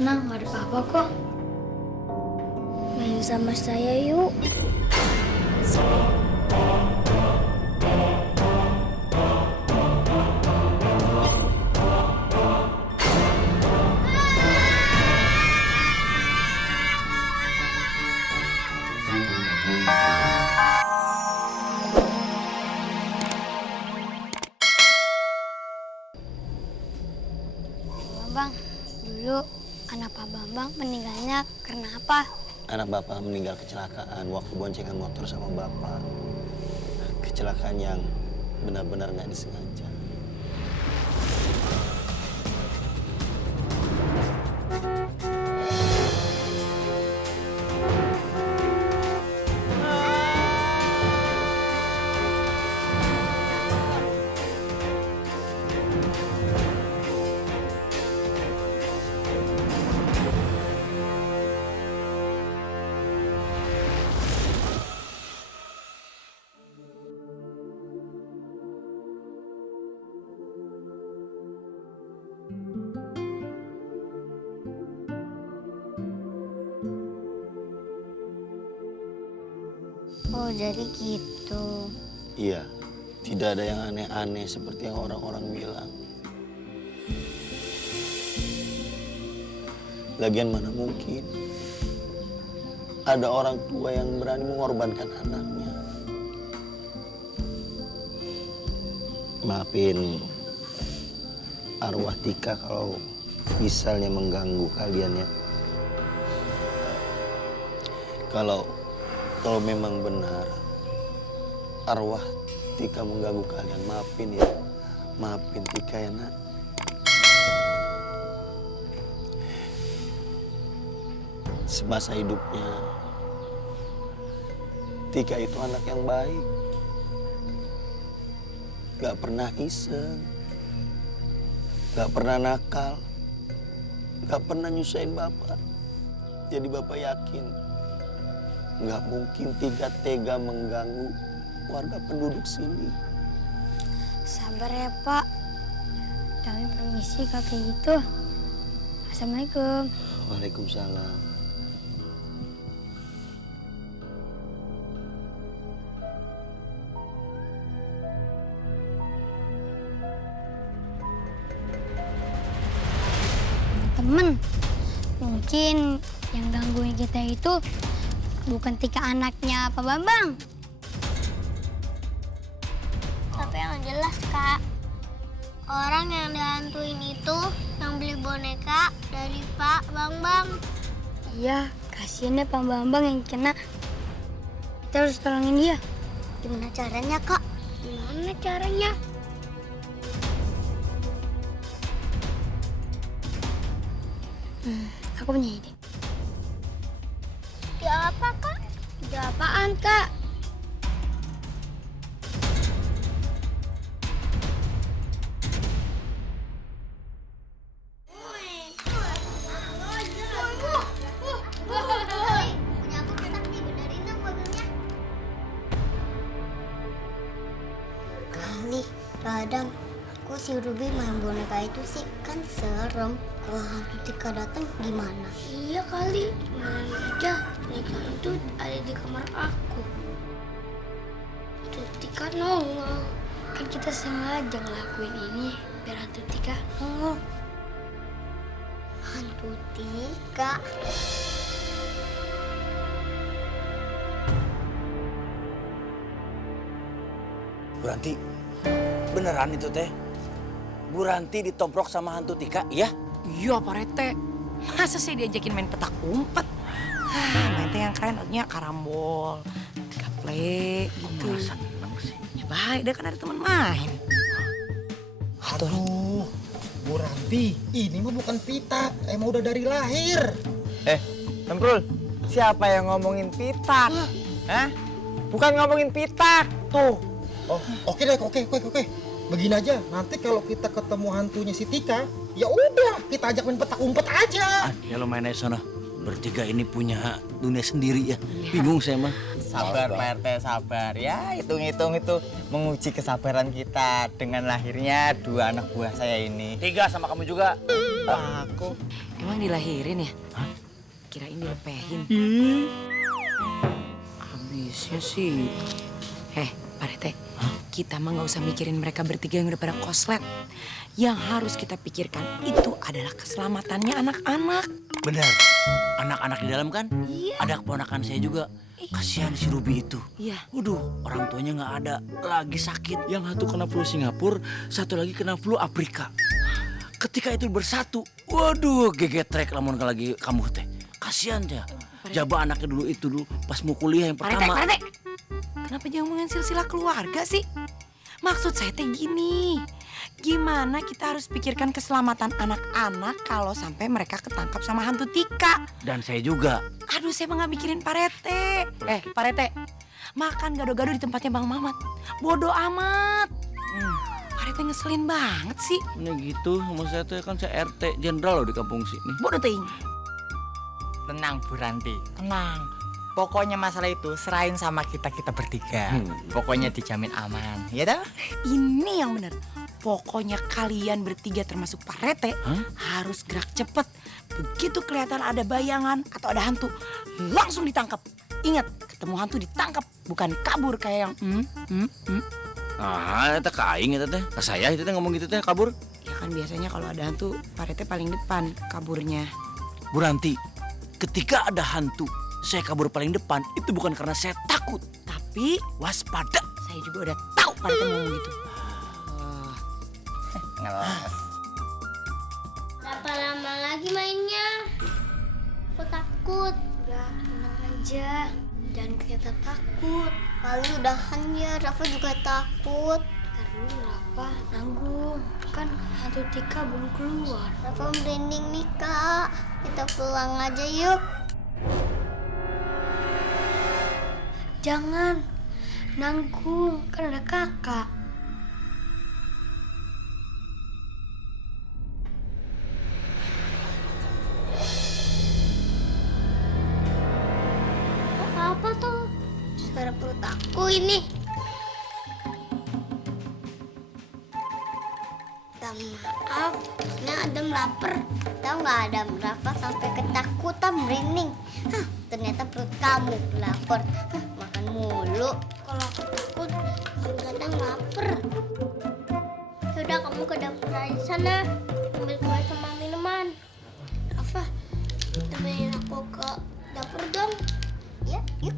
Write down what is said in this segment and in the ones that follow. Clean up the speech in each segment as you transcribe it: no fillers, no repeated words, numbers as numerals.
Tenang, gak ada apa-apa kok. Main sama saya yuk. Bang, dulu anak Pak Bambang meninggalnya karena apa? Anak bapak meninggal kecelakaan waktu boncengan motor sama bapak. Kecelakaan yang benar-benar nggak disengaja. Oh, jadi gitu. Iya, tidak ada yang aneh-aneh seperti yang orang-orang bilang. Lagian mana mungkin ada orang tua yang berani mengorbankan anaknya. Maafin arwah Tika kalau misalnya mengganggu kalian ya. Kalau memang benar arwah Tika mengganggu kalian, maafin ya. Maafin Tika ya nak. Semasa hidupnya Tika itu anak yang baik. Gak pernah iseng. Gak pernah nakal. Gak pernah nyusahin bapak. Jadi bapak yakin gak mungkin Tika tega mengganggu warga penduduk sini. Sabar ya, Pak. Kami permisi kalau kayak gitu. Assalamualaikum. Waalaikumsalam. Temen, mungkin yang gangguin kita itu bukan Tika anaknya Pak Bambang. Tapi yang jelas, Kak, orang yang dihantuin itu yang beli boneka dari Pak Bambang. Iya, kasihan ya Pak Bambang yang kena. Kita harus tolongin dia. Gimana caranya, Kak? Gimana caranya? Aku punya ide. Ide apa, Kak? Ide apaan, Kak? Kali, Radam, kok si Ruby main boneka itu sih? Kan serem. Kalau hantu Tika datang gimana? Iya kali, gimana aja. Boneka itu ada di kamar aku. Hantu Tika nongol. Kan kita sengaja ngelakuin ini biar hantu Tika nongol. Hantu Tika? Bu Ranti, beneran itu teh? Bu Ranti ditomprok sama hantu Tika, iya? Iya Pak Rete, masa sih diajakin main petak umpet? Main teh yang keren, artinya karambol, gaple gitu. Seneng sih. Ya baik, dia kan ada teman main. Aduh, Bu Ranti, ini mah bukan pitak, emang udah dari lahir. Semprul, siapa yang ngomongin pitak? Hah? Bukan ngomongin pitak, tuh. Oh, oke deh, oke. Begini aja, nanti kalau kita ketemu hantunya si Tika, ya udah, kita ajak main petak umpet aja. Ya lo main aja sana. Bertiga ini punya dunia sendiri ya. Bingung saya mah. Sabar Pak RT, sabar. Ya, hitung-hitung itu menguji kesabaran kita dengan lahirnya dua anak buah saya ini. 3 sama kamu juga. aku. Emang dilahirin ya? Kirain dilepehin. Habisnya sih. Pak Rete, kita mah nggak usah mikirin mereka bertiga yang udah pada koslet. Yang harus kita pikirkan itu adalah keselamatannya anak-anak. Benar. Anak-anak di dalam kan? Iya. Ada keponakan saya juga. Kasihan si Ruby itu. Iya. Waduh, orang tuanya nggak ada, lagi sakit. Yang satu kena flu Singapura, satu lagi kena flu Afrika. Ketika itu bersatu, waduh, gegetrek lamun lagi kamu teh. Kasihan dia. Jaba anaknya dulu itu dulu pas mau kuliah yang Pak pertama. Rete. Kenapa jangan ngomongin silsilah keluarga sih? Maksud saya teh gini. Gimana kita harus pikirkan keselamatan anak-anak kalau sampai mereka ketangkap sama hantu Tika? Dan saya juga. Aduh, saya mah nggak mikirin Pak Rete. Pak Rete, makan gado-gado di tempatnya Bang Mamat. Bodoh amat. Pak Rete ngeselin banget sih. Ini gitu, sama saya tuh kan saya RT jenderal loh di kampung sini. Bodoh ting. Tenang Bu Ranti, tenang. Pokoknya masalah itu serahin sama kita bertiga. Pokoknya dijamin aman, ya dah? Ini yang benar. Pokoknya kalian bertiga termasuk Pak Rete harus gerak cepet. Begitu kelihatan ada bayangan atau ada hantu, langsung ditangkap. Ingat, ketemu hantu ditangkap, bukan kabur kayak yang Itu kaing itu teh. Ke saya itu teh ngomong gitu teh kabur. Ya kan biasanya kalau ada hantu, Pak Rete paling depan kaburnya. Bu Ranti, ketika ada hantu, saya kabur paling depan itu bukan karena saya takut, Tapi waspada. saya juga udah tahu Pak Rete ngomong gitu. Ngeles. Berapa lama lagi mainnya? Aku takut. Udah, tenang aja. Jangan kelihatan takut. Kali udahan ya, Rafa juga takut. Karena Rafa nanggung. Kan hantu Tika belum keluar. Rafa merinding nih, Kak. Kita pulang aja yuk. Jangan. Nanggung, kan ada kakak. Apa tuh? Suara perut aku ini. Maaf, karena Adam lapar. Tahu nggak Adam, Rafa sampai ketakutan merinding. Ternyata perut kamu lapar. Makan mulu. Kalau aku takut, kadang lapar. Sudah kamu ke dapur aja sana, ambil kue sama minuman. Rafa, temenin aku ke dapur dong. Ya, yuk.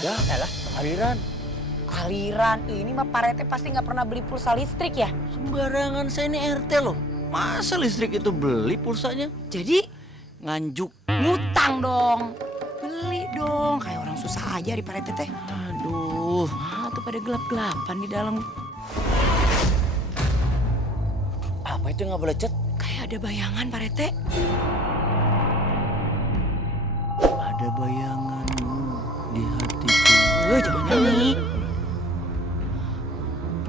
Ya, elah, aliran. Aliran ini mah Pak Rete pasti nggak pernah beli pulsa listrik ya. Sembarangan, saya ini RT loh. Masa listrik itu beli pulsanya? Jadi Nganjuk. ngutang dong. Beli dong, kayak orang susah aja di Pak Rete teh. Aduh. Tuh pada gelap-gelapan di dalam. Apa itu yang nggak boleh cet? Kayak ada bayangan Pak Rete. Ada bayanganmu di hatiku. Jangan nyanyi.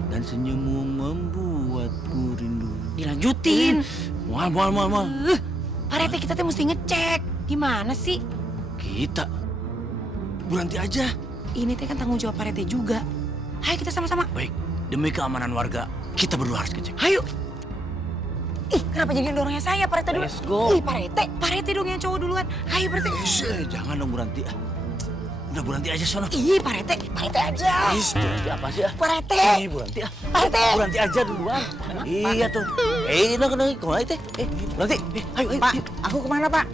Dan senyummu membuatku rindu. Dilanjutin. Mal. Pak Rete kita teh mesti ngecek. Gimana sih? Kita. Berhenti aja. Ini teh kan tanggung jawab Pak Rete juga. Ayo kita sama-sama. Baik, demi keamanan warga, kita berdua harus ngecek. Ayo. Ih, kenapa jadi dorongnya saya Pak Rete dulu? Let's go. Ih, Pak Rete dong yang cowok duluan. Ayo Pak Rete. Jangan dong Buranti. Udah Buranti aja sono. Ih, Pak Rete aja. Buranti apa sih? Pak Rete. Buranti Pak Rete. Buranti aja duluan. Iya tuh. Kemana teh? Buranti. Ayo. Pak, aku kemana Pak?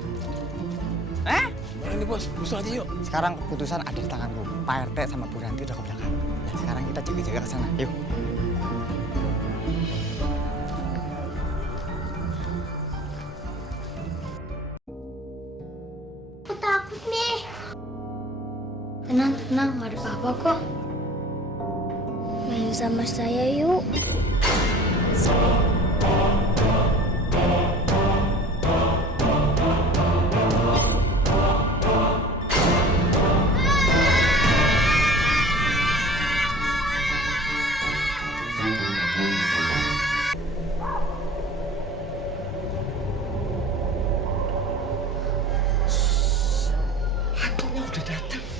Ini bos, busuk aja yuk. Sekarang keputusan ada di tanganku. Pak RT sama Bu Ranti udah ke belakang. Dan sekarang kita jaga-jaga ke sana. Yuk. Aku takut nih. Tenang, gak ada apa-apa kok. Main sama saya yuk. Udah datang.